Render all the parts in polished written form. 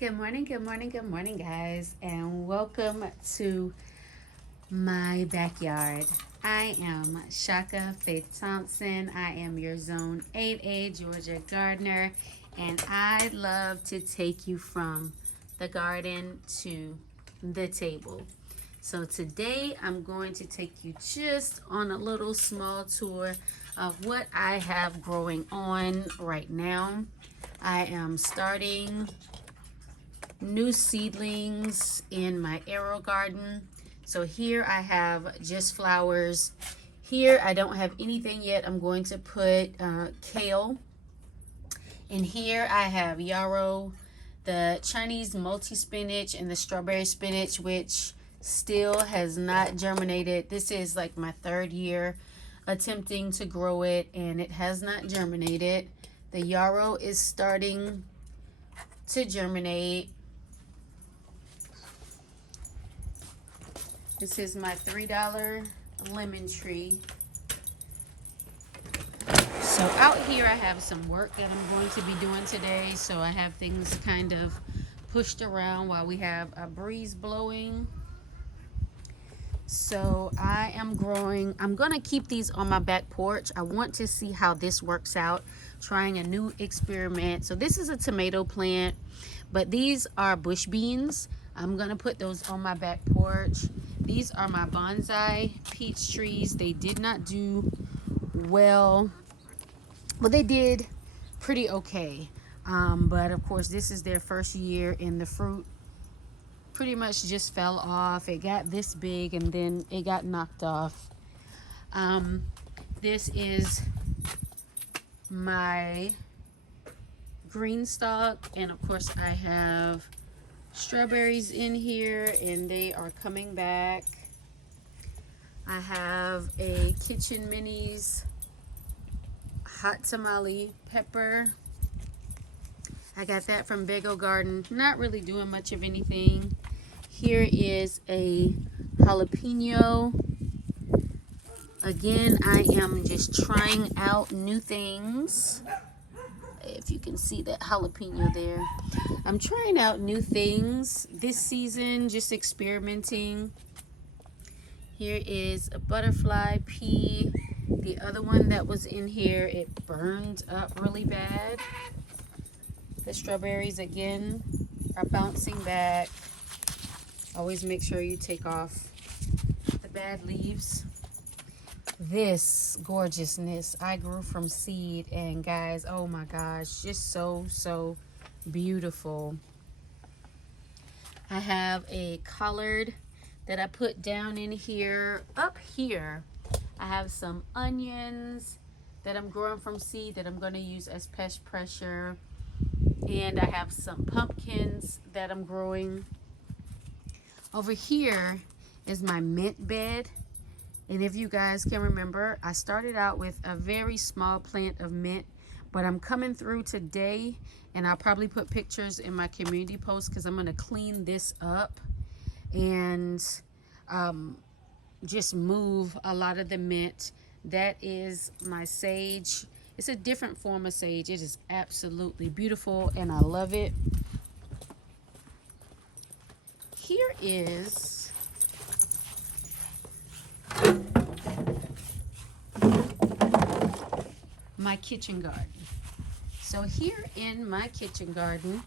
Good morning, good morning, good morning, guys, and welcome to my backyard. I am Shaka Faith Thompson. I am your Zone 8A Georgia gardener, and I love to take you from the garden to the table. So today I'm going to take you just on a little small tour of what I have growing on right now. I am starting new seedlings in my arrow garden. So here I have just flowers. Here I don't have anything yet. I'm going to put kale. And here I have yarrow, the Chinese multi-spinach, and the strawberry spinach, which still has not germinated. This is like my third year attempting to grow it, and it has not germinated. The yarrow is starting to germinate. This is my $3 lemon tree. So out here I have some work that I'm going to be doing today. So I have things kind of pushed around while we have a breeze blowing. So I am growing, I'm going to keep these on my back porch. I want to see how this works out, trying a new experiment. So this is a tomato plant, but these are bush beans. I'm going to put those on my back porch. These are my bonsai peach trees. They did not do well. Well, they did pretty okay. But of course, this is their first year, and the fruit pretty much just fell off. It got this big and then it got knocked off. This is my green stalk, and of course I have strawberries in here and they are coming back. I have a Kitchen Minis hot tamale pepper. I got that from Bagel Garden. Not really doing much of anything. Here is a jalapeno. Again, I am just trying out new things. If you can see that jalapeno there. I'm trying out new things this season, just experimenting. Here is a butterfly pea. The other one that was in here, it burned up really bad. The strawberries again are bouncing back. Always make sure you take off the bad leaves. This gorgeousness I grew from seed, and guys, oh my gosh, just so beautiful. I have a collard that I put down in here. Up here I have some onions that I'm growing from seed that I'm going to use as pest pressure, and I have some pumpkins that I'm growing. Over here is my mint bed. And if you guys can remember, I started out with a very small plant of mint, but I'm coming through today, and I'll probably put pictures in my community post because I'm going to clean this up and just move a lot of the mint. That is my sage. It's a different form of sage. It is absolutely beautiful, and I love it. Here is my kitchen garden. So here in my kitchen garden,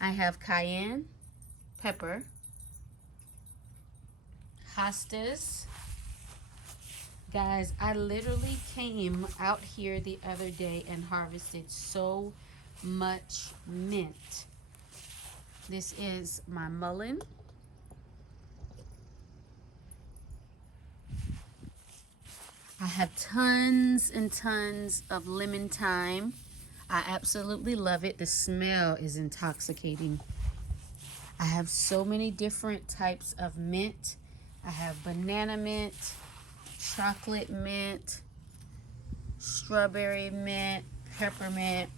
I have cayenne pepper, hostas. Guys, I literally came out here the other day and harvested so much mint. This is my mullein. I have tons and tons of lemon thyme. I absolutely love it. The smell is intoxicating. I have so many different types of mint. I have banana mint, chocolate mint, strawberry mint, peppermint.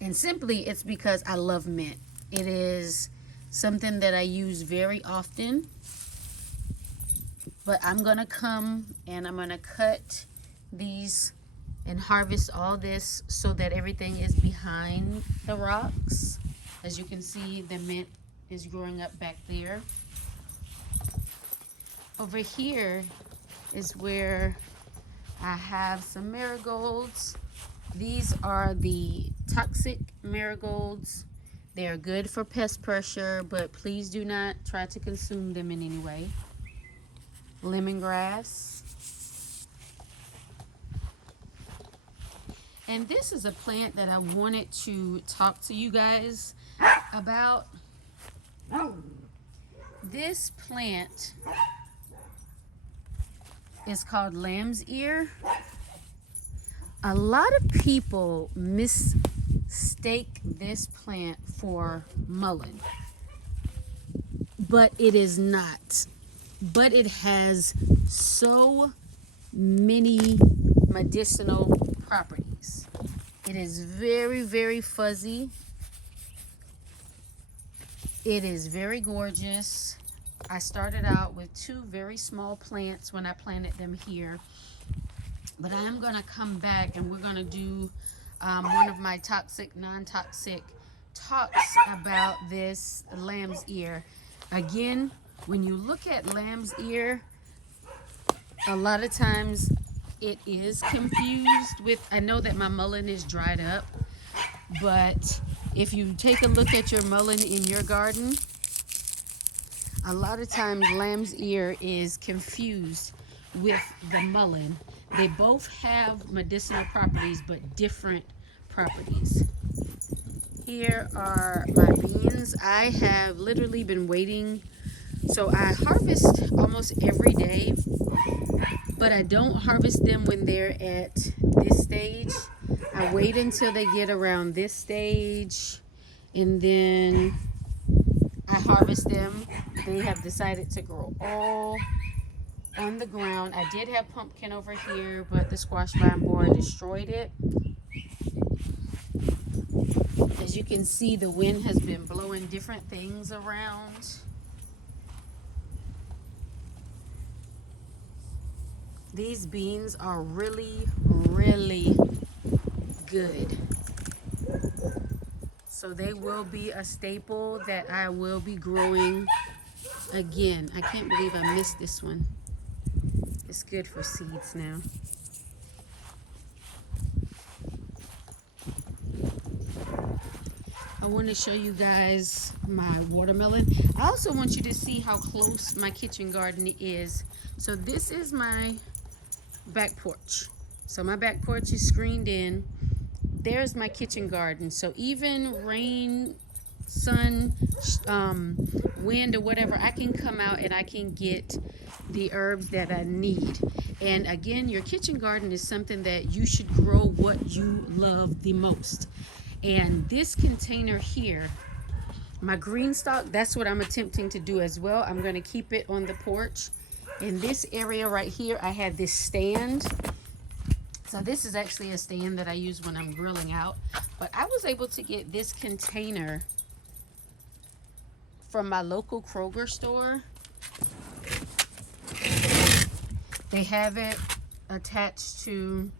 And simply it's because I love mint. It is something that I use very often. But I'm gonna come and I'm gonna cut these and harvest all this so that everything is behind the rocks. As you can see, the mint is growing up back there. Over here is where I have some marigolds. These are the toxic marigolds. They are good for pest pressure, but please do not try to consume them in any way. Lemongrass. And this is a plant that I wanted to talk to you guys about. This plant is called lamb's ear. A lot of people mistake this plant for mullein, but it is not. But it has so many medicinal properties. It is very, very fuzzy. It is very gorgeous. I started out with 2 very small plants when I planted them here. But I am going to come back and we're going to do one of my toxic, non-toxic talks about this lamb's ear. Again, when you look at lamb's ear, a lot of times it is confused with, I know that my mullein is dried up, but if you take a look at your mullein in your garden, a lot of times lamb's ear is confused with the mullein. They both have medicinal properties, but different properties. Here are my beans. I have literally been waiting. So I harvest almost every day, but I don't harvest them when they're at this stage. I wait until they get around this stage, and then I harvest them. They have decided to grow all on the ground. I did have pumpkin over here, but the squash vine borer destroyed it. As you can see, the wind has been blowing different things around. These beans are really, really good. So they will be a staple that I will be growing again. I can't believe I missed this one. It's good for seeds now. I want to show you guys my watermelon. I also want you to see how close my kitchen garden is. So this is my back porch. So my back porch is screened in. There's my kitchen garden. So even rain, sun, wind or whatever, I can come out and I can get the herbs that I need. And again, your kitchen garden is something that you should grow what you love the most. And this container here, my green stalk, that's what I'm attempting to do as well. I'm going to keep it on the porch. In this area right here, I have this stand. So this is actually a stand that I use when I'm grilling out. But I was able to get this container from my local Kroger store. They have it attached to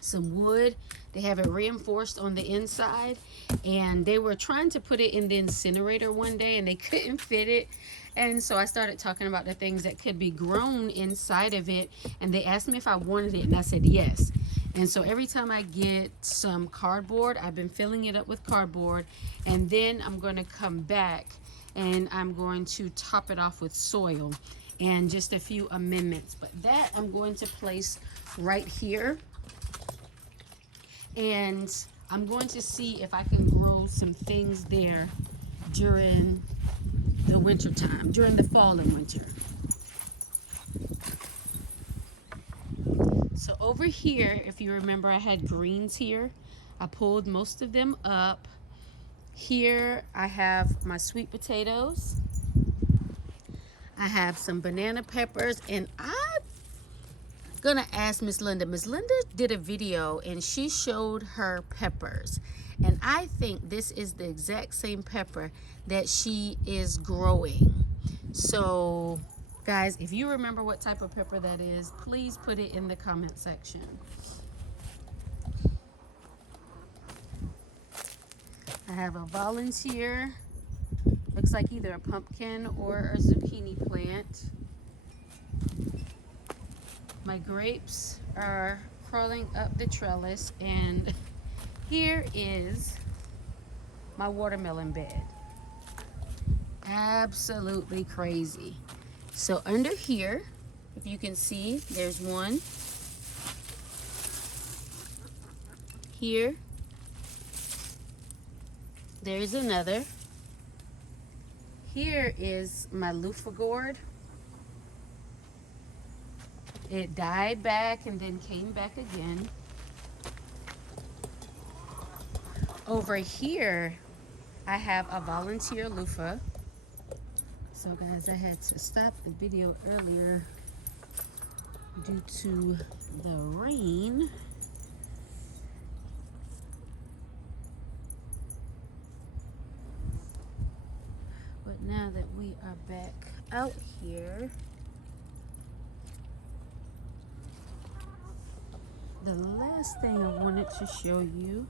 some wood. They have it reinforced on the inside, and they were trying to put it in the incinerator one day and they couldn't fit it. And so I started talking about the things that could be grown inside of it, and they asked me if I wanted it, and I said yes. And so every time I get some cardboard, I've been filling it up with cardboard, and then I'm going to come back and I'm going to top it off with soil and just a few amendments. But that I'm going to place right here. And I'm going to see if I can grow some things there during the winter time, during the fall and winter. So over here, if you remember, I had greens here. I pulled most of them up. Here I have my sweet potatoes. I have some banana peppers, and I'm gonna ask Miss Linda. Miss Linda did a video and she showed her peppers, and I think this is the exact same pepper that she is growing. So guys, if you remember what type of pepper that is, please put it in the comment section. I have a volunteer, looks like either a pumpkin or a zucchini plant. My grapes are crawling up the trellis, and here is my watermelon bed. Absolutely crazy. So under here, if you can see, there's one. Here, there's another. Here is my loofah gourd. It died back and then came back again. Over here, I have a volunteer loofah. So guys, I had to stop the video earlier due to the rain. But now that we are back out here, the last thing I wanted to show you,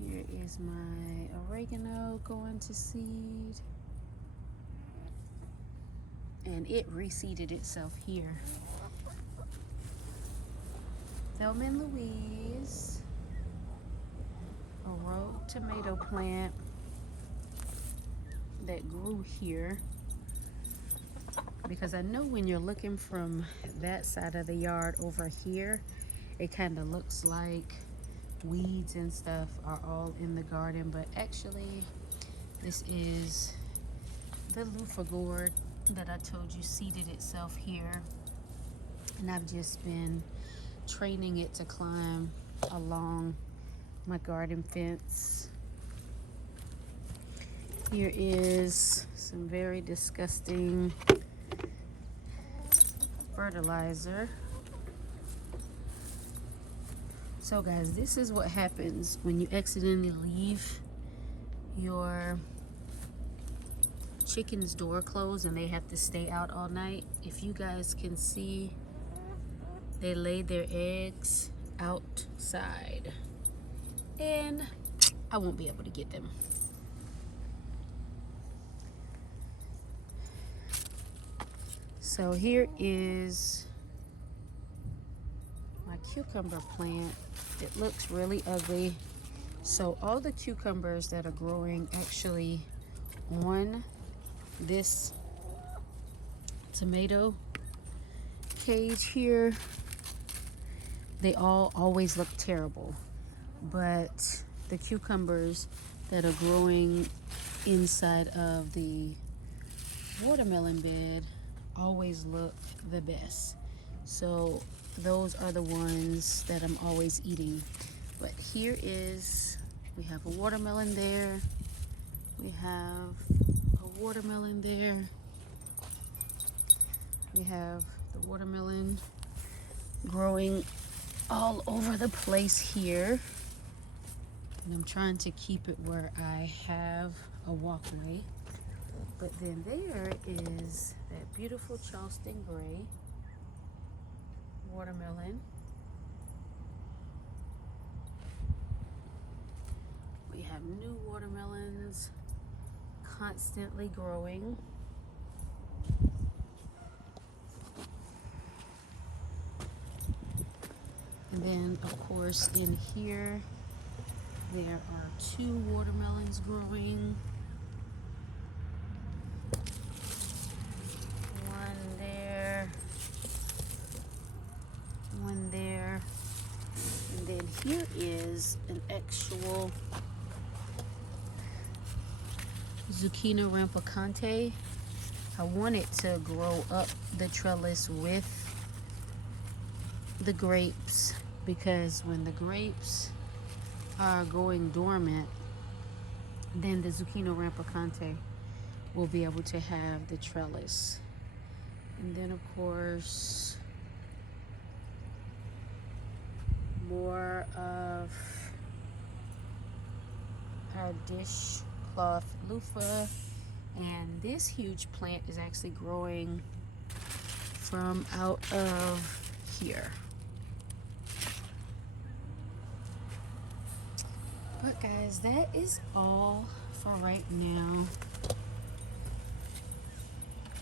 here is my oregano going to seed. And it reseeded itself here. Thelma and Louise, a rogue tomato plant that grew here, because I know when you're looking from that side of the yard over here, it kind of looks like weeds and stuff are all in the garden, but actually this is the loofah gourd that I told you seeded itself here, and I've just been training it to climb along my garden fence. Here is some very disgusting fertilizer. So guys, this is what happens when you accidentally leave your chicken's door closed and they have to stay out all night. If you guys can see, they lay their eggs outside and I won't be able to get them. So here is my cucumber plant. It looks really ugly. So all the cucumbers that are growing actually on this tomato cage here, they all always look terrible, but the cucumbers that are growing inside of the watermelon bed always look the best. So those are the ones that I'm always eating. But here is, we have a watermelon there, we have a watermelon there, we have the watermelon growing all over the place here, and I'm trying to keep it where I have a walkway. But then there is that beautiful Charleston gray watermelon. We have new watermelons constantly growing. And then of course in here there are 2 watermelons growing. One there, one there. And then here is an actual zucchini rampicante. I want it to grow up the trellis with the grapes, because when the grapes are going dormant, then the zucchini rampicante will be able to have the trellis. And then of course more of our dishcloth loofah. And this huge plant is actually growing from out of here. But guys, that is all for right now.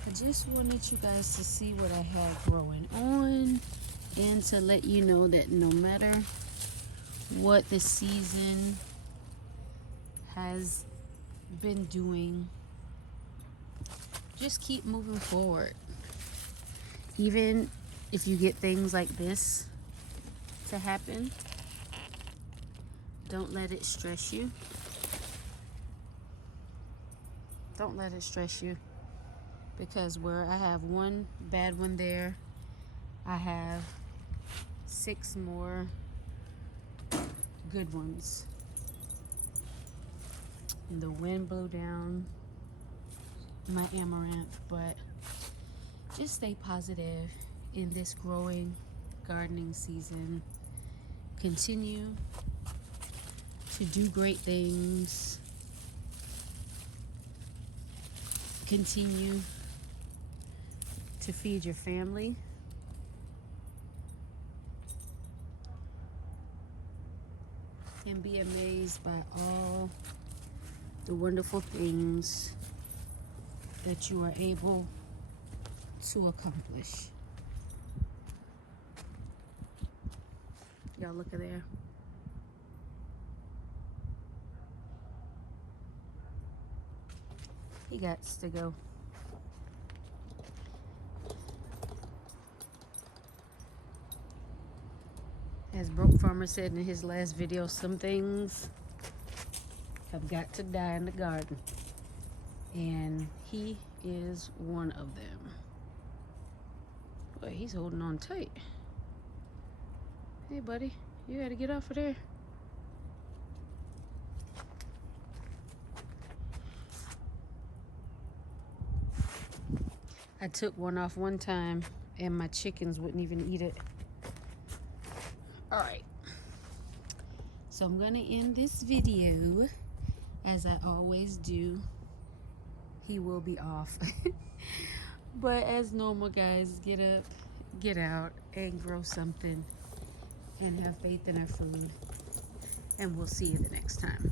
I just wanted you guys to see what I had growing on, and to let you know that no matter what the season has been doing, just keep moving forward. Even if you get things like this to happen, don't let it stress you. Don't let it stress you. Because where I have one bad one there, I have 6 more good ones. And the wind blew down my amaranth, but just stay positive in this growing gardening season. Continue to do great things. Continue to feed your family. And be amazed by all the wonderful things that you are able to accomplish. Y'all look at there. He got to go. As Broke Farmer said in his last video, some things have got to die in the garden. And he is one of them. Boy, he's holding on tight. Hey, buddy, you gotta get off of there. I took one off one time and my chickens wouldn't even eat it. Alright, so I'm gonna end this video as I always do. He will be off. But as normal, guys, get up, get out, and grow something, and have faith in our food. And we'll see you the next time.